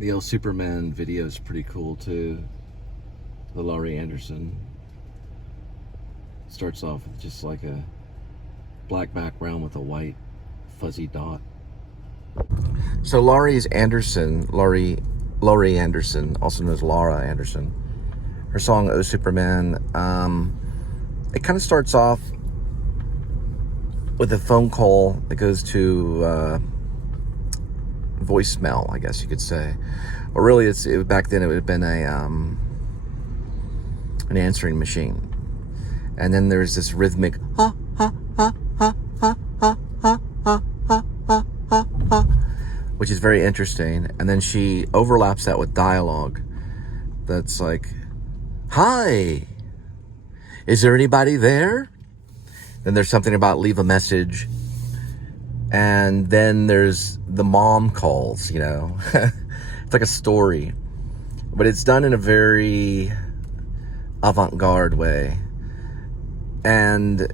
The old Superman video is pretty cool too. The Laurie Anderson starts off with just like a black background with a white fuzzy dot. So Laurie Anderson, also known as Laura Anderson, her song "Oh Superman," it kind of starts off with a phone call that goes to voicemail, I guess you could say. But really, back then it would have been an answering machine. And then there's this rhythmic ha ha ha ha ha ha ha ha ha ha ha ha, which is very interesting. And then she overlaps that with dialogue that's like, "Hi, is there anybody there?" Then there's something about leave a message. And then there's the mom calls, you know. It's like a story. But it's done in a very avant-garde way. And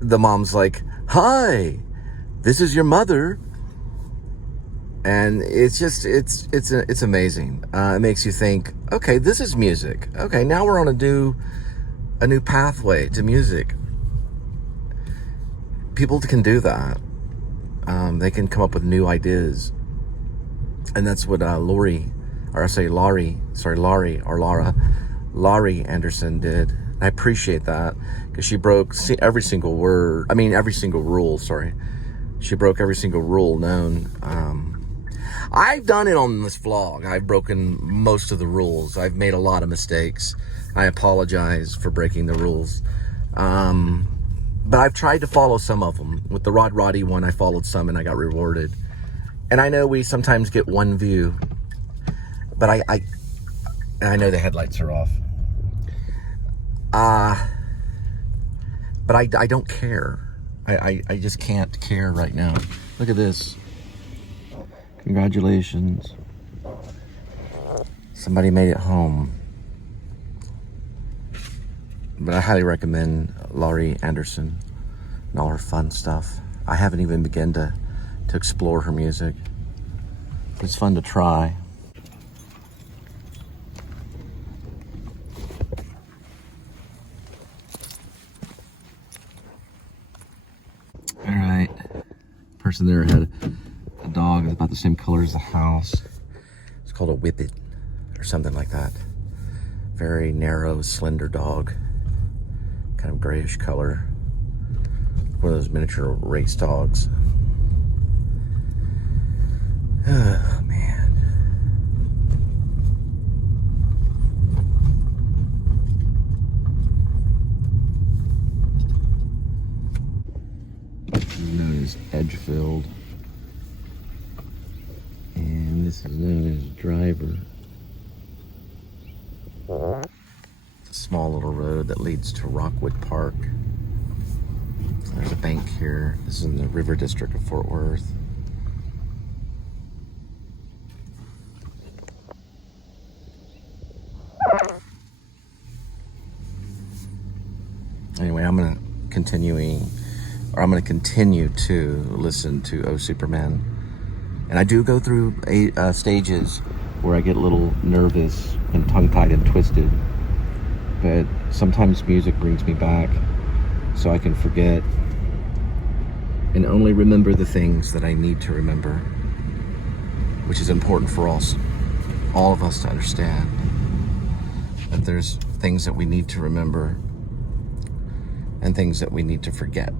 the mom's like, "Hi, this is your mother." And it's just, it's amazing. It makes you think, okay, this is music. Okay, now we're on a new pathway to music. People can do that. They can come up with new ideas. And that's what Laurie Anderson did. I appreciate that, because she broke every single rule, She broke every single rule known. I've done it on this vlog. I've broken most of the rules. I've made a lot of mistakes. I apologize for breaking the rules. But I've tried to follow some of them. With the Rod Roddy one, I followed some and I got rewarded. And I know we sometimes get one view, but I know the headlights are off. But I don't care. I just can't care right now. Look at this. Congratulations. Somebody made it home. But I highly recommend Laurie Anderson and all her fun stuff. I haven't even begun to explore her music. It's fun to try. All right. Person there had a dog that's about the same color as the house. It's called a whippet or something like that. Very narrow, slender dog. Kind of grayish color. One of those miniature race dogs. Oh, man. This is known as Edgefield. And this is known as Driver. It's a small little road that leads to Rockwood Park. There's a bank here. This is in the River District of Fort Worth. Anyway, I'm going to continue to listen to Oh Superman. And I do go through stages where I get a little nervous and tongue-tied and twisted. But sometimes music brings me back so I can forget and only remember the things that I need to remember, which is important for all of us to understand, that there's things that we need to remember and things that we need to forget.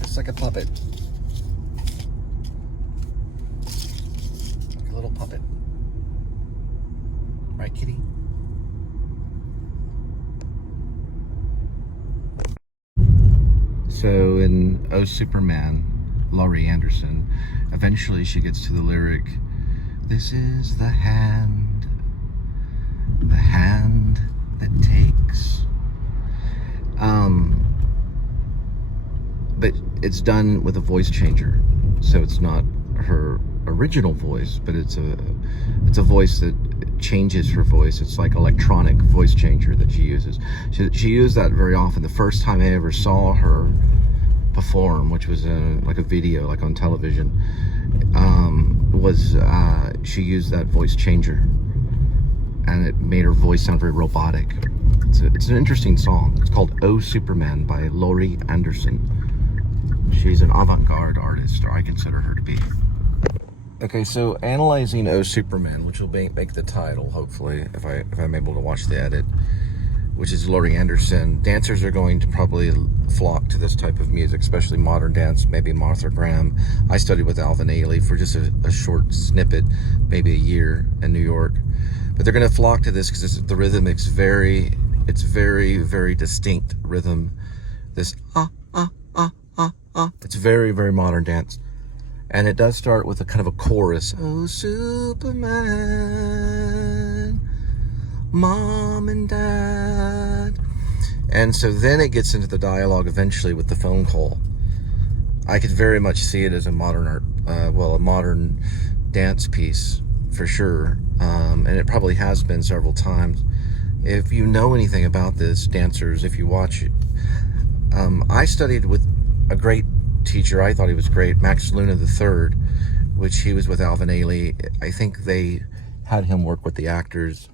It's like a puppet. Like a little puppet. Right, kitty? So in Oh Superman, Laurie Anderson, eventually she gets to the lyric, "This is the hand that takes." but it's done with a voice changer. So it's not her original voice, but it's a voice that changes her voice. It's like electronic voice changer that she uses. She used that very often. The first time I ever saw her perform, which was like a video, like on television, she used that voice changer, and it made her voice sound very robotic. It's an interesting song. It's called "Oh Superman" by Laurie Anderson. She's an avant-garde artist, or I consider her to be. Okay, so analyzing "Oh Superman," which will make the title, hopefully, if I'm able to watch the edit, which is Laurie Anderson. Dancers are going to probably flock to this type of music, especially modern dance, maybe Martha Graham. I studied with Alvin Ailey for just a short snippet, maybe a year in New York. But they're going to flock to this because the rhythm is very, very distinct rhythm. This it's very, very modern dance. And it does start with a kind of a chorus. Oh, Superman, Mom and Dad. And so then it gets into the dialogue eventually with the phone call. I could very much see it as a modern art, a modern dance piece for sure. And it probably has been several times. If you know anything about this, dancers, if you watch it, I studied with a great teacher. I thought he was great, Max Luna III, which he was with Alvin Ailey. I think they had him work with the actors.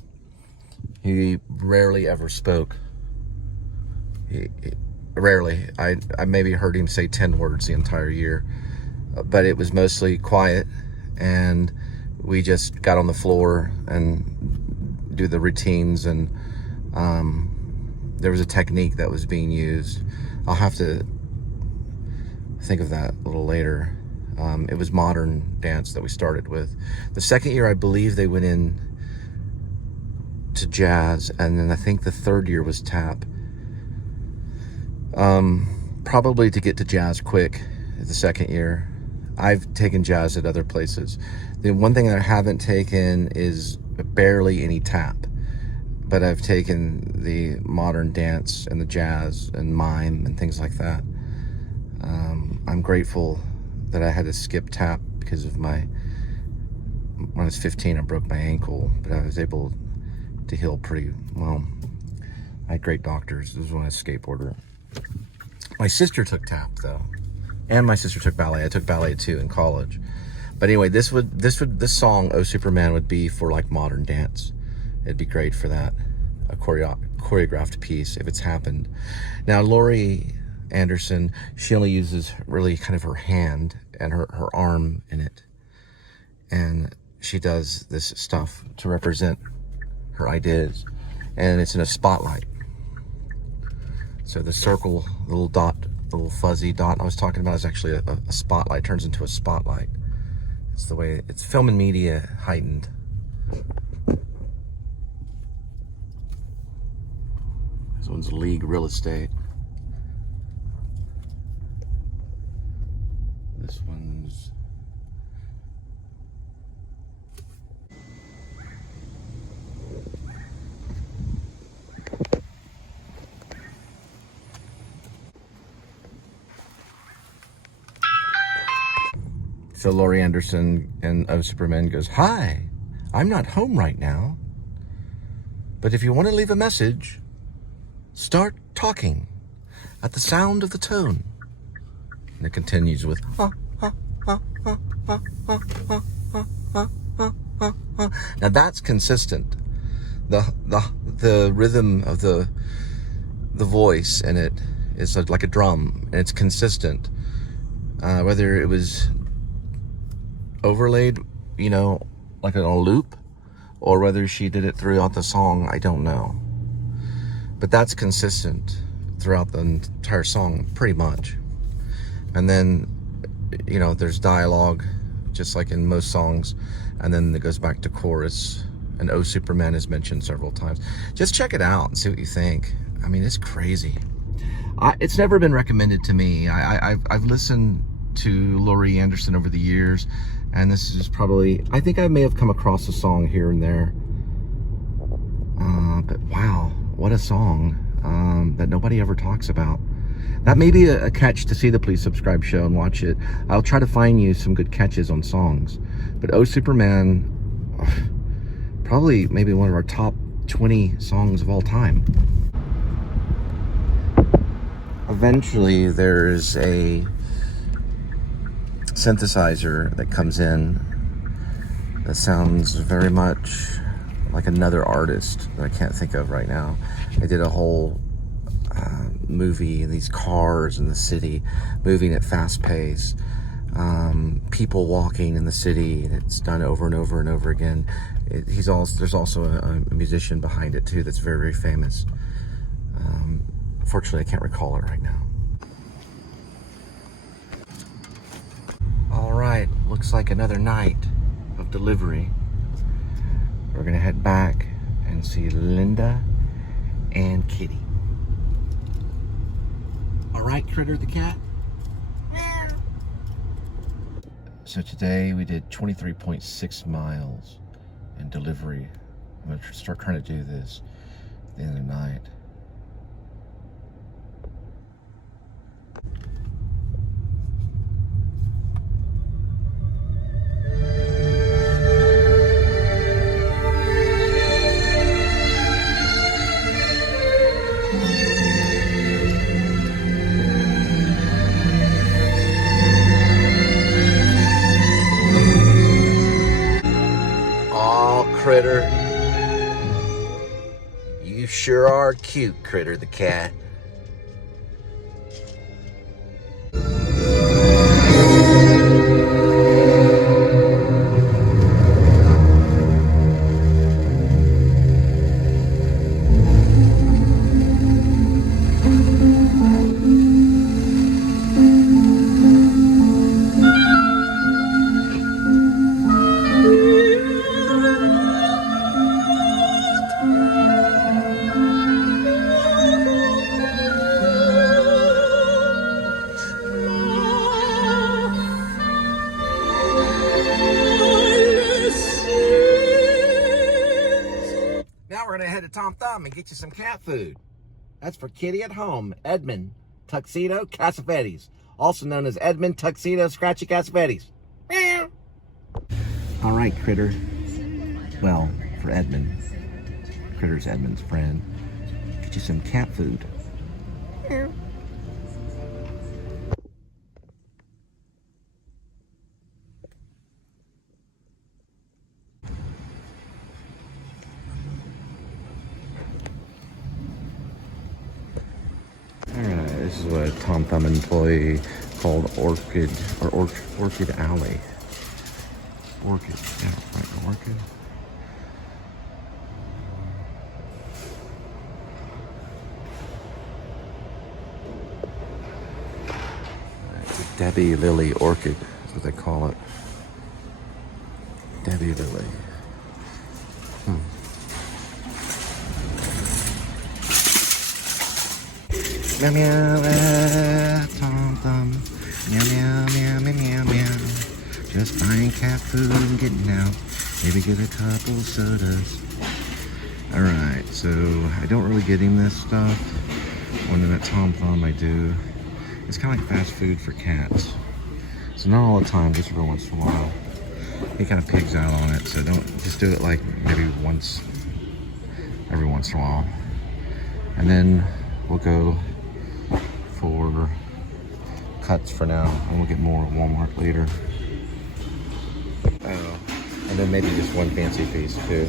He rarely ever spoke. Rarely. I maybe heard him say 10 words the entire year, but it was mostly quiet, and we just got on the floor and do the routines, and there was a technique that was being used. I'll have to think of that a little later. It was modern dance that we started with. The second year, I believe they went in to jazz, and then I think the third year was tap. Probably to get to jazz quick the second year. I've taken jazz at other places. The one thing I haven't taken is barely any tap, but I've taken the modern dance and the jazz and mime and things like that. I'm grateful that I had to skip tap because of when I was 15, I broke my ankle, but I was able to heal pretty well. I had great doctors. This was when I was a skateboarder. My sister took tap though, and my sister took ballet. I took ballet too in college. But anyway, this song "Oh Superman" would be for like modern dance. It'd be great for that, a choreographed piece if it's happened. Now Laurie Anderson, she only uses really kind of her hand and her arm in it, and she does this stuff to represent her ideas, and it's in a spotlight. So the circle, the little dot, the little fuzzy dot I was talking about is actually a spotlight. It turns into a spotlight. It's the way it's film and media heightened. This one's League Real Estate. This one's So Laurie Anderson and "Oh Superman" goes, "Hi, I'm not home right now, but if you want to leave a message, start talking at the sound of the tone." And it continues with Now that's consistent. The rhythm of the voice in it is like a drum, and it's consistent. Whether it was overlaid, like on a loop, or whether she did it throughout the song, I don't know. But that's consistent throughout the entire song, pretty much. And then, there's dialogue, just like in most songs, and then it goes back to chorus, and "Oh Superman" is mentioned several times. Just check it out and see what you think. I mean, it's crazy. It's never been recommended to me. I've listened to Laurie Anderson over the years, and this is probably, I think I may have come across a song here and there, but wow, what a song that nobody ever talks about. That may be a catch to see the Please Subscribe show and watch it. I'll try to find you some good catches on songs. But Oh Superman, probably maybe one of our top 20 songs of all time. Eventually there's a synthesizer that comes in that sounds very much like another artist that I can't think of right now. They did a whole movie, these cars in the city moving at fast pace, people walking in the city, and it's done over and over and over again. There's also a musician behind it too that's very, very famous. Unfortunately, I can't recall it right now. All right, looks like another night of delivery. We're gonna head back and see Linda and Kitty. All right, Critter the cat. So today we did 23.6 miles in delivery. I'm gonna start trying to do this at the end of the night. Critter, you sure are cute, Critter the cat. Tom Thumb and get you some cat food. That's for Kitty at home. Edmund, Tuxedo, Cassavetes, also known as Edmund, Tuxedo, Scratchy Cassavetes. Meow. All right, Critter. Well, for Edmund. Critter's Edmund's friend. Get you some cat food. Meow. This is what a Tom Thumb employee called Orchid, or Orchid Alley. Orchid, yeah, right, Orchid. It's a Debbie Lily Orchid, is what they call it. Debbie Lily. Meow meow, Tom Thumb. Meow meow meow meow meow meow. Just buying cat food and getting out. Maybe get a couple sodas. All right, so I don't really get him this stuff. When at Tom Thumb, I do. It's kind of like fast food for cats. So not all the time, just every once in a while. He kind of pigs out on it, so don't just do it like maybe once, every once in a while. And then we'll go for cuts for now, and we'll get more at Walmart later. And then maybe just one fancy piece too.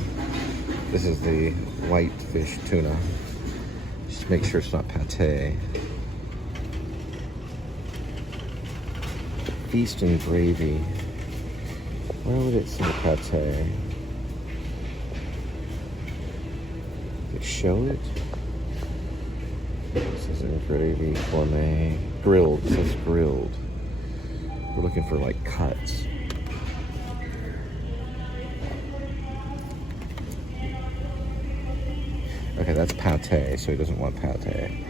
This is the whitefish tuna. Just make sure it's not pate. Feast and gravy. Where would it say pate? Did it show it? This is in gravy, gourmet, grilled. It says grilled. We're looking for like cuts. Okay, that's pate, so he doesn't want pate.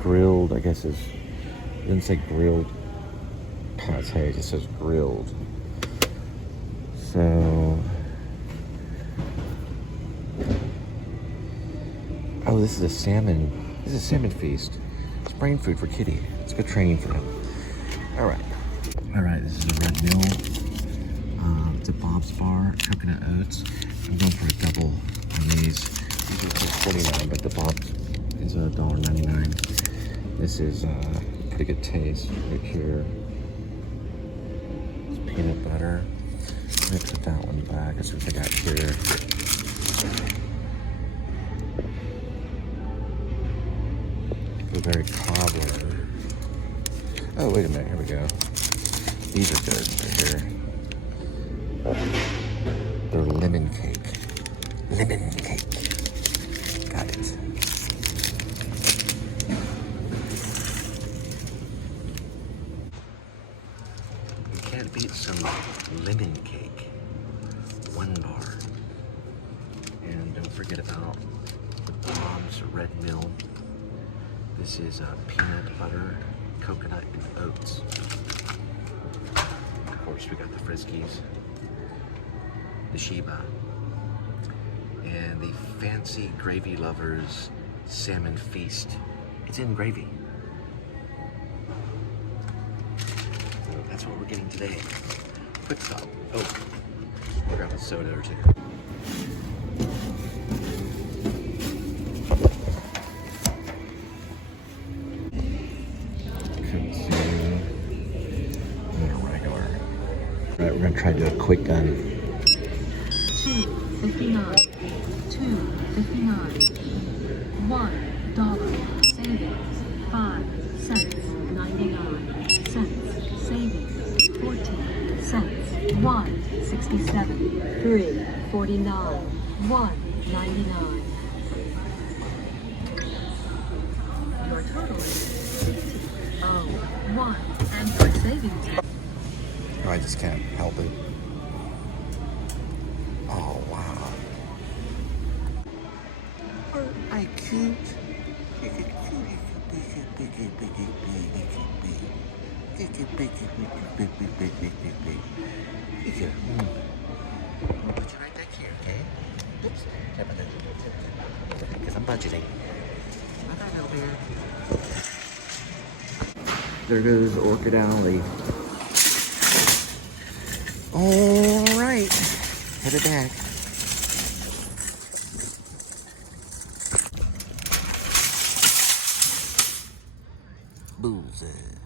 Grilled, I guess is, it didn't say grilled pate, it just says grilled. So, oh, this is a salmon This is Salmon Feast. It's brain food for Kitty. It's good training for him. All right. All right, this is a red meal. It's a Bob's Bar, coconut oats. I'm going for a double on these. These are $49, but the Bob's is $1.99. This is pretty good taste right here. It's peanut butter. I'm gonna put that one back. That's what I got here. Blueberry cobbler. Oh, wait a minute. Here we go. These are good right here. They're lemon cake. Lemon cake. Got it. You can't beat some lemon cake. 1 bar. And don't forget about the Bob's red mill. This is peanut butter, coconut, and oats. Of course, we got the Friskies, the Sheba, and the Fancy Gravy Lovers Salmon Feast. It's in gravy. So that's what we're getting today. Quick stop. Oh, we'll grab a soda or two. Alright, we're gonna try to do a quick gun. $2.59. $2.59. $1 savings. 5 cents. 99 cents savings. 14 cents. 1.67. 3.49. 1.99. Your total is 50.01 and your savings. I just can't help it. Oh, wow. Aren't I cute? I'll put you right back here, okay? Oops. Because I'm budgeting. Bye-bye, little bear. There goes Orchid Alley. All right, headed back. Bullseye.